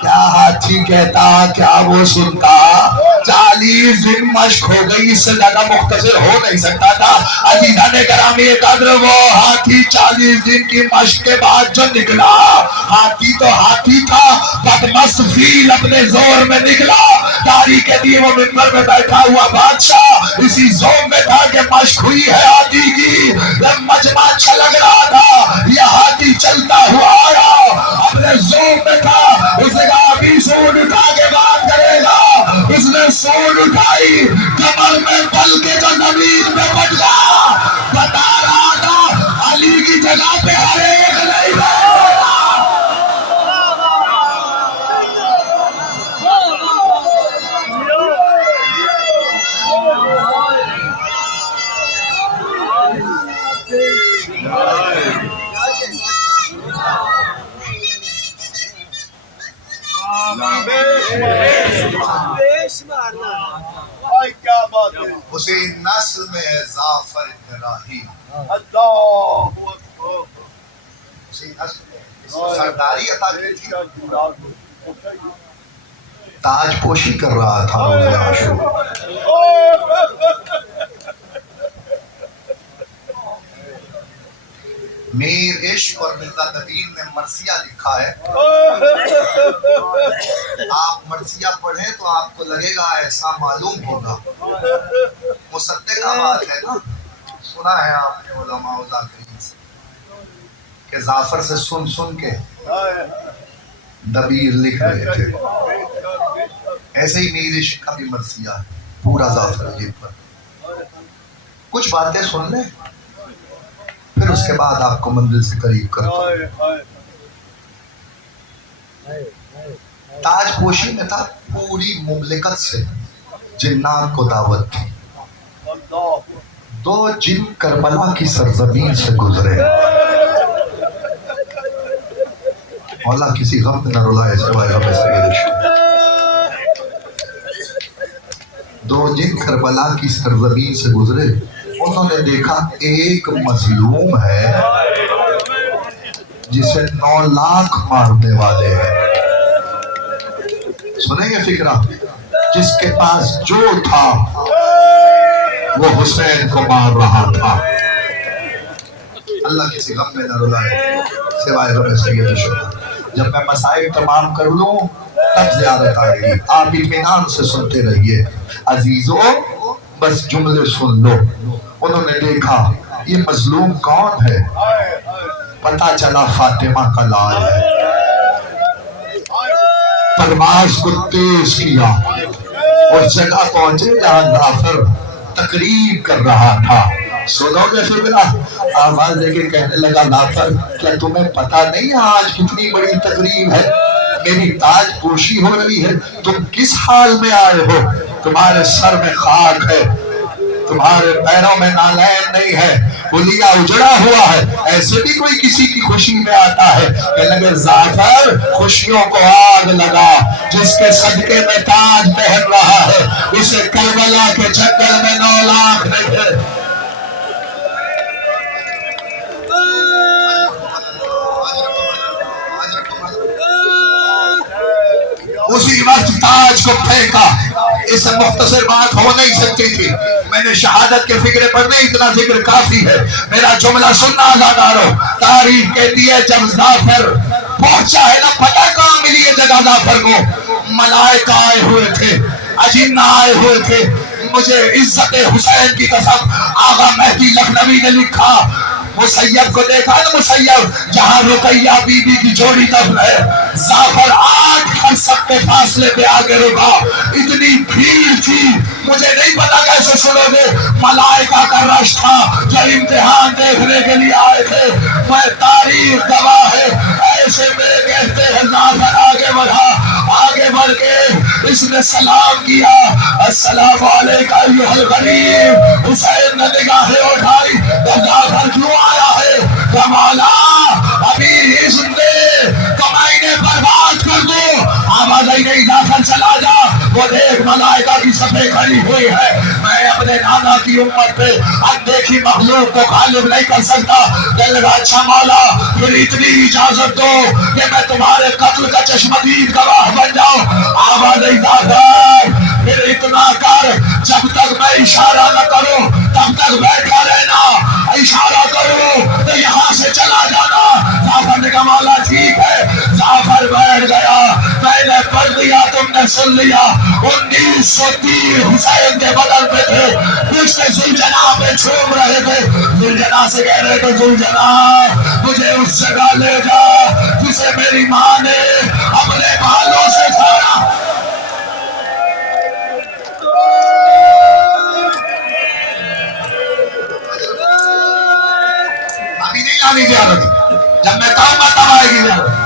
کیا ہاتھی کہتا کیا وہ سنتا 40 دن مشق ہو گئی اس سے زیادہ مختصر ہو نہیں سکتا تھا عزیزان گرامی قدر وہ ہاتھی 40 دن کی مشق کے بعد جو نکلا ہاتھی تو ہاتھی تھا بدمست فیل اپنے زور میں نکلا تاریخ کے دیے وہ منبر میں بیٹھا ہوا بادشاہ اسی زور میں تھا کہ مشق ہوئی ہے ہاتھی کی مجمع چھلک رہا تھا یہ ہاتھی چلتا ہوا آیا اپنے زور میں تھا اس نے کہا ابھی سونڈ اٹھا کے بات کرے گا اس نے سونڈ اٹھائی کمر میں پل کے جو زمین میں بٹ گیا بتا رہا تھا علی کی جگہ پہ ہر ایک نہیں بیٹھ اسی نسل میں ظافر ابراہیم اسی نسل میں سرداری عطا کی تھی تاج پوشی کر رہا تھا روز عاشور میر عشق اور مرزا نبیل نے مرثیہ لکھا ہے آپ مرثیہ پڑھیں تو آپ کو لگے گا ایسا معلوم ہوگا مصدقہ بات ہے نا سنا ہے آپ نے علماء و ذاکرین سے کہ ظافر سے سن سن کے دبیر لکھ رہے تھے ایسے ہی میر عشق کا بھی مرثیہ ہے پورا ظافر عجیب پر کچھ باتیں سن لیں پھر اس کے بعد آپ کو منزل سے قریب کرتا ہوں تاج پوشی میں تھا پوری مملکت سے جنات کو دعوت تھی دو جن کربلا کی سرزمین سے گزرے مولا کسی غم نہ رلائے سوائے غم سید عشق دو جن کربلا کی سرزمین سے گزرے انہوں نے دیکھا ایک مظلوم ہے جسے 9 لاکھ مارنے والے ہیں سنیں گے فکرہ جس کے پاس جو تھا وہ حسین کو مار رہا تھا اللہ کسی غم میں نہ رلائے سوائے غم سید عشق جب میں مسائل تمام کر لوں تب زیارت آئے گی آپ اطمینان سے سنتے رہیے عزیزوں بس جملے سن لو انہوں نے دیکھا یہ مظلوم کون ہے پتہ چلا فاطمہ کا لال ہے پرواز کو تیز کیا اس جگہ پہنچے جہاں ظافر تقریب کر رہا تھا سنو گے فکرہ آواز دے کے کہنے لگا ظافر کیا تمہیں پتہ نہیں آج کتنی بڑی تقریب ہے میری تاج پوشی ہو رہی ہے تم کس حال میں آئے ہو تمہارے سر میں خاک ہے تمہارے پیروں میں نالین نہیں ہے حلیہ اجڑا ہوا ہے ایسے بھی کوئی کسی کی خوشی میں آتا ہے کہ لگے ظافر خوشیوں کو آگ لگا جس کے صدقے میں تاج پہن رہا ہے اسے کربلا کے چکر میں 9 لاکھ نہیں ہے اسی وقت تاج کو پھینکا اس سے مختصر بات ہو نہیں سکتی تھی میں نے شہادت کے فکر پر نہیں اتنا ذکر کافی ہے میرا جملہ سننا آزادارو تاریخ کہتی ہے جب ظافر پہنچا ہے نا پتہ کہاں ملی ہے جگہ ظافر کو ملائکہ آئے ہوئے تھے اجنہ آئے ہوئے تھے مجھے عزت حسین کی قسم آغا مہدی لکھنوی نے لکھا مسیب کو دیکھا نا مسیب جہاں رقیہ بی بی کی جوڑی دفن ہے ظافر 8 فرسخ کے فاصلے پہ آگے رکا اتنی بھیڑ تھی مجھے نہیں پتا کیسے سنو گے ملائکہ کا رش تھا جو امتحان دیکھنے کے لیے آئے تھے میں تاریخ گواہ ہے ایسے میں کہتے ہیں ظافر آگے بڑھا آگے بڑھ کے اس نے سلام کیا السلام علیکہ ایھا الغریب حسین نے نگاہیں اٹھائی ظافر کیوں آیا ہے کمالا ابھی اذن دے کمائنے برباد کر دو آواز آئی نہیں ظافر چلا جا وہ دیکھ ملائکہ کی صفیں کھڑی ہوئی ہے. میں اپنے نانا کی امت پہ اندیکھی مخلوق کو غالب نہیں کر سکتا. کہنے لگا اچھا مولا پھر اتنی اجازت دو کہ میں تمہارے قتل کا چشمدید گواہ بن جاؤں. آواز پھر اتنا کر جب تک میں اشارہ نہ کروں تب تک بیٹھا رہنا, اشارہ کروں تو یہاں سے چلا جانا. جعفر نے کہا مولا ٹھیک ہے. جعفر بیٹھ گیا. میں نے پڑھ دیا تم نے سن لیا. 1930 حسین کے بدن پہ تھے, پچھلے ذوالجناح پہ چھوم رہے تھے. ذوالجناح سے کہہ رہے تھے ذوالجناح مجھے اس جگہ لے جا جسے میری ماں نے اپنے بالوں سے چھاڑا. ابھی نہیں آنی زیارت, جب میں کہوں گا تب آئے گی زیارت.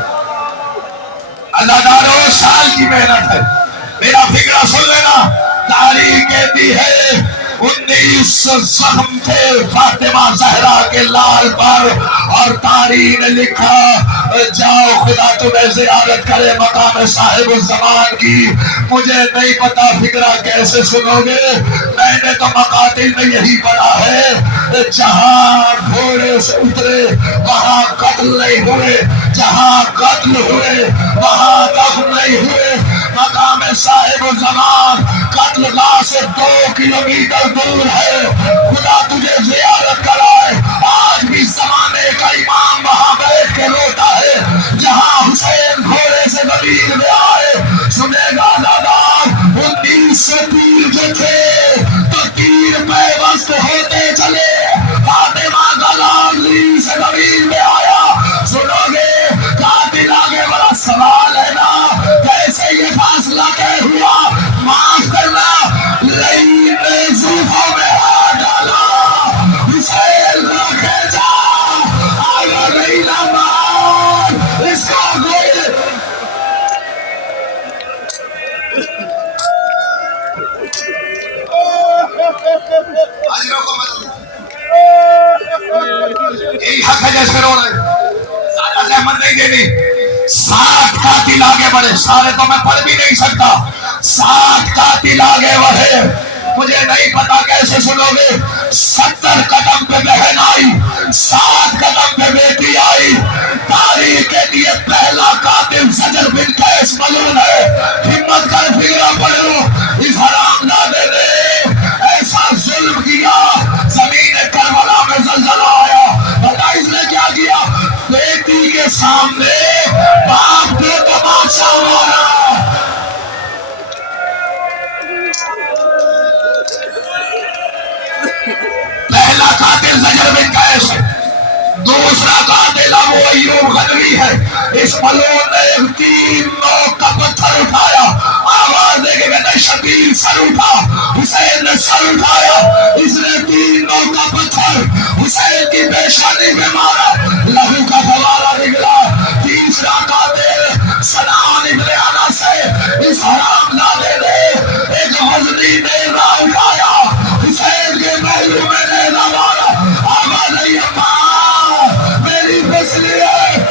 اللہ دارو سال کی محنت ہے. میرا فکرہ سن لینا. تاریخ کہتی ہے 19 زخم تھے فاطمہ زہرا کے لال پر, اور تاریخ نے لکھا جاؤ خدا تمہیں زیارت کرے مقام صاحب الزمان کی. مجھے نہیں پتا فکرہ کیسے سنو گے. میں نے تو مقاتل میں یہی پڑھا ہے جہاں گھوڑے سے اترے وہاں قتل نہیں ہوئے, جہاں قتل ہوئے وہاں دفن نہیں ہوئے. مقام صاحب الزمان قتل گاہ سے 2 کلومیٹر دور ہے. خدا تجھے زیارت کرائے. آج بھی زمانے کا امام وہاں بیٹھ کے روتا ہے جہاں حسین گھوڑے سے زمین میں آئے. سنے گا دادا 1930 جو تھے تو تیر پیوست ہوتے چلے. فاطمہ کا لاڈلی سے زمین میں آیا. سنو گے قاتل آگے بڑا سوال ہے نا, کیسے یہ فاصلہ طے ہوا؟ معاف کرنا لئی نے زلفوں میں ہاتھ ڈالا, حسین کو کھینچا, آگا نہیں لمبا اس کا کوئی یہی حق ہے جیسے رو رہے زیادہ زحمت نہیں دینی. 7 قاتل آگے بڑھے, سارے تو میں پڑھ بھی نہیں سکتا. 7 قاتل آگے بڑھے, مجھے نہیں پتا کیسے سنو گے. 70 قدم پہ بہن آئی, 7 قدم پہ بیٹی آئی. تاریخ کے لیے پہلا قاتل زجر بن قیس ملعون ہے. ہمت کر فکرہ پڑھ لو. اس حرامزادے نے ایسا ظلم کیا, زمین کربلا میں زلزلہ آیا. پتہ اس نے کیا کیا؟ بیٹی کے سامنے باپ کو تماشا مارا. پہلا قاتل زجر بن قیس ہے, دوسرا قاتل ابو ایوب غدوی ہے. اس ملعون نے 3 نوک کا پتھر اٹھایا. آواز دے کے کہتے شبیر سر اٹھا. حسین نے سر اٹھایا, اس نے 3 نوک کا پتھر حسین کی پیشانی میں مارا, لہو کا فوارہ نکلا. تیسرا قاتل سنان ابن انس ہے. اس حرامزادے نے ایک وزنی نیزہ اٹھایا, حسین کے پہلو میں نیزہ مارا. آواز نہیں اماں میری فیصلی ہے.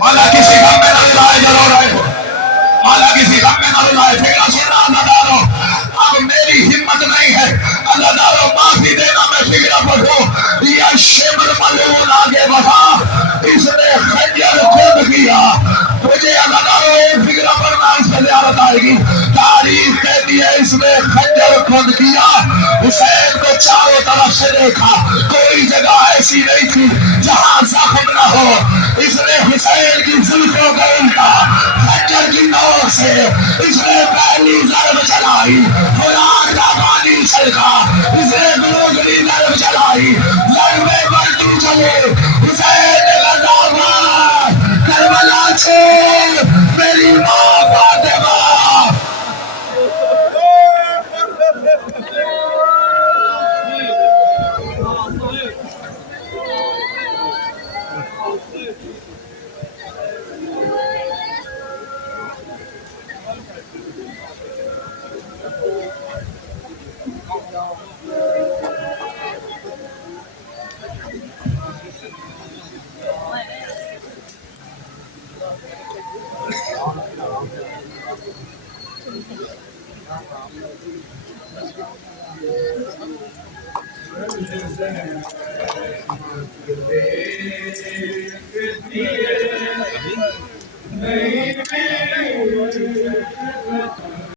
مولا کسی غم میں نہ رلائے جو رو رہے ہو, مولا کسی غم میں نہ رلائے. فکرہ سن رہا اللہ دارو, اب میری ہمت نہیں ہے. اللہ دارو معافی دینا, میں فکرہ پڑھوں. یہ شمر ملعون آگے بڑھا, اس نے خنجر خود کیا. مجھے اللہ دارو ایک فکرہ پڑھنا, اس پہ زیارت آئے گی. تاریخ کہتی ہے اس نے خنجر خود کیا. حسین کو چاروں طرف سے دیکھا, کوئی جگہ ایسی نہیں تھی جہاں زخم نہ ہو. اس نے حسین کی زلفوں کو الٹا, خنجر کی نوک سے اس نے پہلی ضرب چلائی. قرآن کا پانی چھلکا, اس نے دوسری ضرب چلائی. ضربے بڑھتی چلے. حسین نے غزہ کربلا چھوڑ میری ماں فاطمہ.